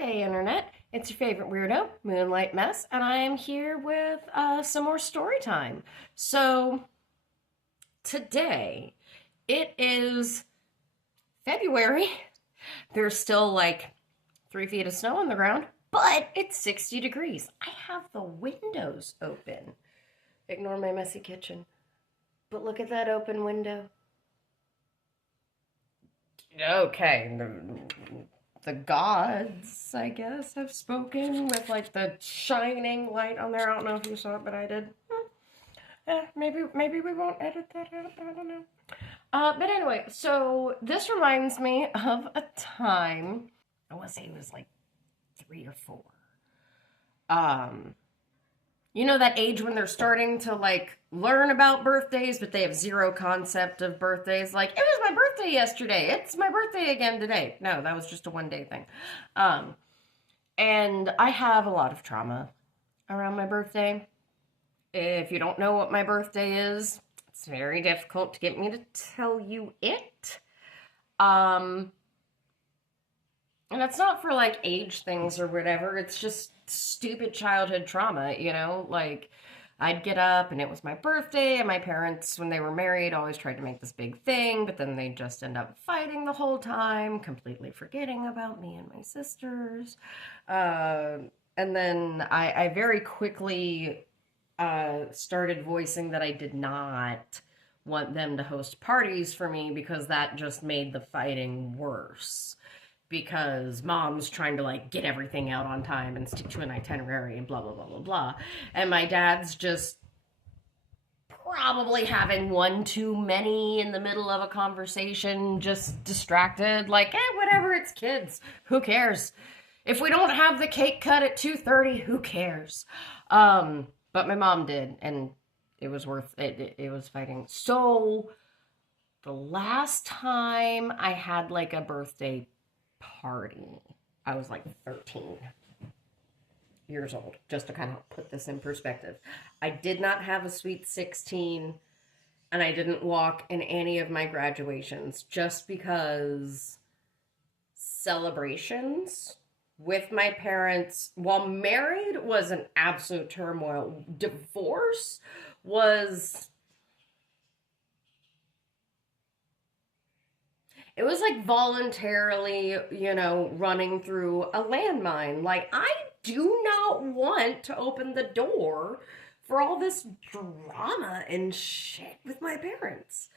day, Internet. It's your favorite weirdo, Moonlight Mess, and I am here with some more story time. So, today, it is February. There's still like 3 feet of snow on the ground, but it's 60 degrees. I have the windows open. Ignore my messy kitchen. But look at that open window. Okay, the gods, I guess, have spoken with like the shining light on there. I don't know if you saw it, but I did. Maybe we won't edit that out. I don't know. But anyway, so this reminds me of a time. I want to say it was like 3 or 4. Um, you know that age when they're starting to like learn about birthdays, but they have zero concept of birthdays. Like, it was my birthday yesterday. It's my birthday again today. No, that was just a one-day thing. And I have a lot of trauma around my birthday. If you don't know what my birthday is, it's very difficult to get me to tell you it. And it's not for like age things or whatever. It's just stupid childhood trauma, you know? Like, I'd get up and it was my birthday, and my parents, when they were married, always tried to make this big thing, but then they'd just end up fighting the whole time, completely forgetting about me and my sisters. And then I very quickly started voicing that I did not want them to host parties for me because that just made the fighting worse. Because mom's trying to like get everything out on time and stick to an itinerary and blah, blah, blah, blah, blah. And my dad's just probably having one too many in the middle of a conversation, just distracted, like, whatever, it's kids. Who cares? If we don't have the cake cut at 2:30, who cares? But my mom did, and it was worth it. It was fighting. So the last time I had like a birthday party, I was like 13 years old, just to kind of put this in perspective. I did not have a sweet 16, and I didn't walk in any of my graduations just because celebrations with my parents while married was an absolute turmoil. Divorce was, it was like voluntarily, running through a landmine. Like, I do not want to open the door for all this drama and shit with my parents.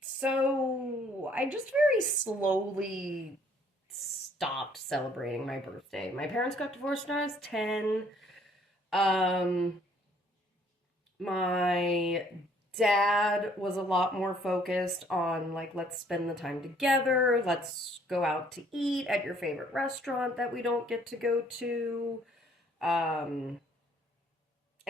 So I just very slowly stopped celebrating my birthday. My parents got divorced when I was 10. My dad was a lot more focused on like, let's spend the time together, let's go out to eat at your favorite restaurant that we don't get to go to. And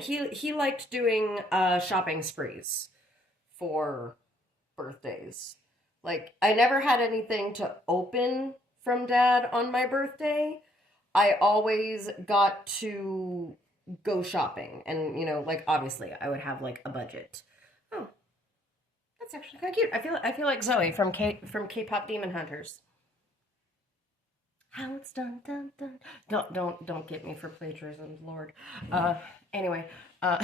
he liked doing shopping sprees for birthdays. Like, I never had anything to open from dad on my birthday. I always got to go shopping, and like, obviously I would have like a budget. Oh, that's actually kind of cute. I feel like Zoe from K-pop Demon Hunters. How it's done, done, done. Don't get me for plagiarism, Lord. Anyway, so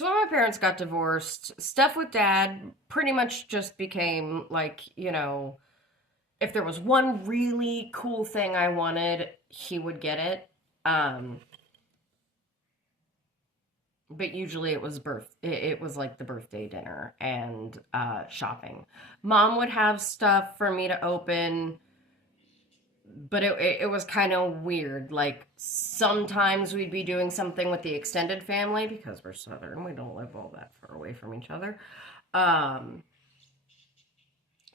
when my parents got divorced, stuff with dad pretty much just became like, if there was one really cool thing I wanted, he would get it. But usually it was it was like the birthday dinner and shopping. Mom would have stuff for me to open, but it was kind of weird. Like, sometimes we'd be doing something with the extended family because we're Southern. We don't live all that far away from each other.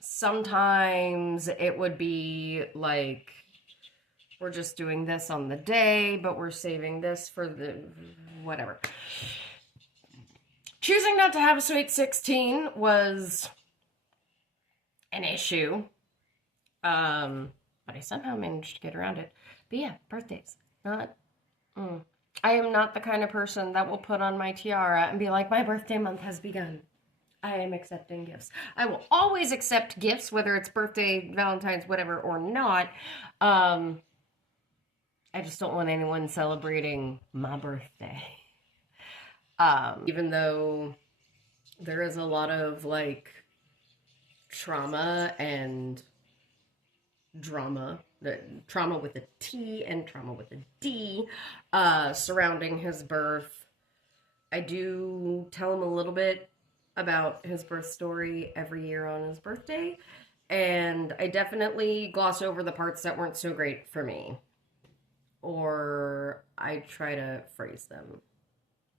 Sometimes it would be like, we're just doing this on the day, but we're saving this for the whatever. Choosing not to have a sweet 16 was an issue. But I somehow managed to get around it. But yeah, birthdays. Not. I am not the kind of person that will put on my tiara and be like, my birthday month has begun. I am accepting gifts. I will always accept gifts, whether it's birthday, Valentine's, whatever, or not. Um, I just don't want anyone celebrating my birthday. Even though there is a lot of like trauma and drama, the trauma with a T and trauma with a D, surrounding his birth. I do tell him a little bit about his birth story every year on his birthday, and I definitely gloss over the parts that weren't so great for me, or I try to phrase them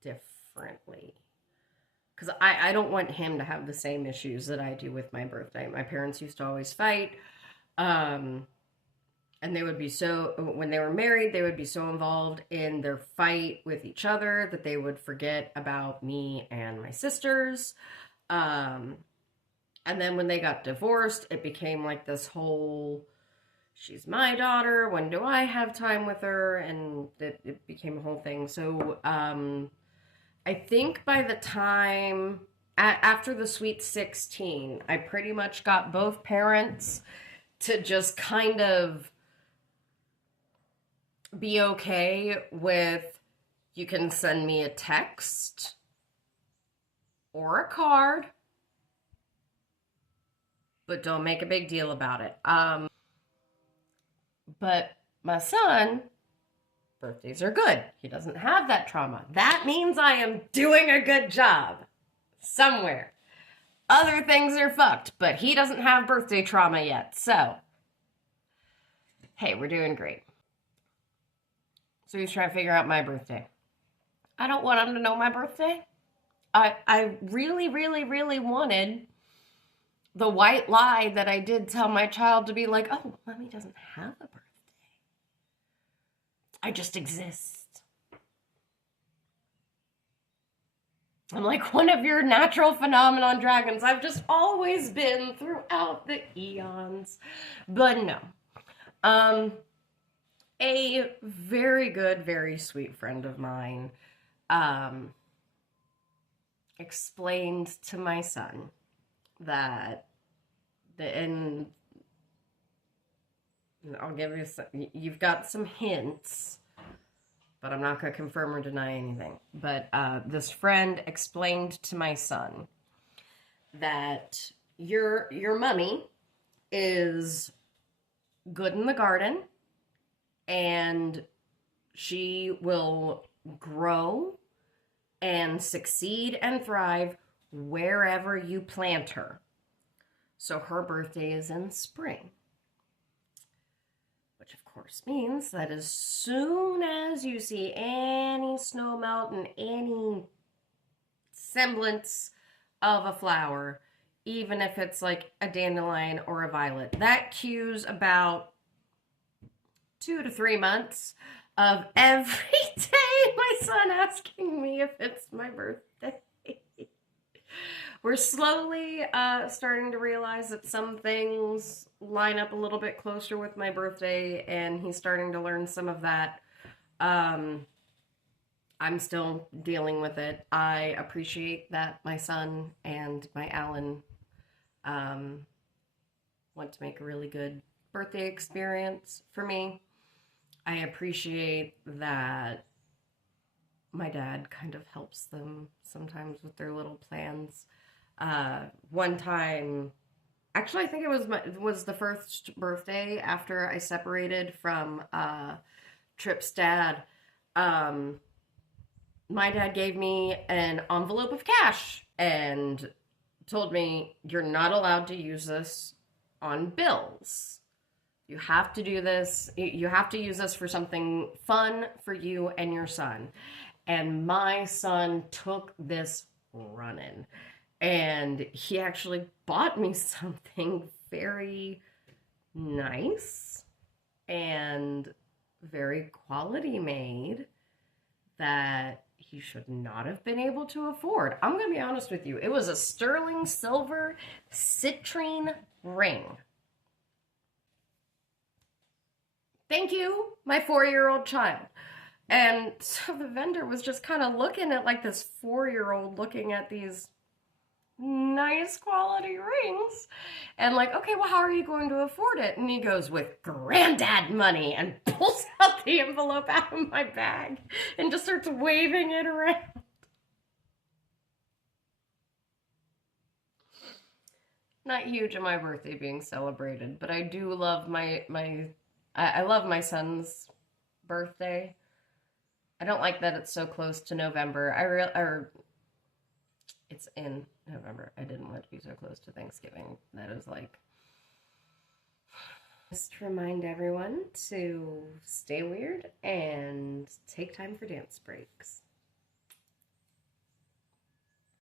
differently. Because I don't want him to have the same issues that I do with my birthday. My parents used to always fight. Um, and they would be so, when they were married, they would be so involved in their fight with each other that they would forget about me and my sisters. Um, and then when they got divorced, it became like this whole, she's my daughter, when do I have time with her? And it became a whole thing. So, I think by the time, after the Sweet 16, I pretty much got both parents to just kind of be okay with, you can send me a text or a card, but don't make a big deal about it. But my son, birthdays are good. He doesn't have that trauma. That means I am doing a good job somewhere. Other things are fucked, but he doesn't have birthday trauma yet. So, hey, we're doing great. So he's trying to figure out my birthday. I don't want him to know my birthday. I really, really, really wanted the white lie that I did tell my child to be like, oh, mommy doesn't have a birthday. I just exist. I'm like one of your natural phenomenon dragons. I've just always been throughout the eons. But no. A very good, very sweet friend of mine explained to my son that and I'll give you some, you've got some hints, but I'm not going to confirm or deny anything. But this friend explained to my son that your mummy is good in the garden, and she will grow and succeed and thrive wherever you plant her. So her birthday is in spring. Which of course means that as soon as you see any snow melt and any semblance of a flower, even if it's like a dandelion or a violet, that cues about 2 to 3 months of every day my son asking me if it's my birthday. We're slowly starting to realize that some things line up a little bit closer with my birthday, and he's starting to learn some of that. I'm still dealing with it. I appreciate that my son and my Alan want to make a really good birthday experience for me. I appreciate that my dad kind of helps them sometimes with their little plans. One time, actually, I think it was the first birthday after I separated from Trip's dad. My dad gave me an envelope of cash and told me, you're not allowed to use this on bills. You have to do this. You have to use this for something fun for you and your son. And my son took this running. And he actually bought me something very nice and very quality made that he should not have been able to afford. I'm going to be honest with you. It was a sterling silver citrine ring. Thank you, my 4-year-old child. And so the vendor was just kind of looking at like this 4-year-old looking at these nice quality rings. And like, okay, well, how are you going to afford it? And he goes, with granddad money, and pulls out the envelope out of my bag and just starts waving it around. Not huge on my birthday being celebrated, but I do love I love my son's birthday. I don't like that it's so close to November. Or it's in November. I didn't want it to be so close to Thanksgiving. That is like, just remind everyone to stay weird and take time for dance breaks.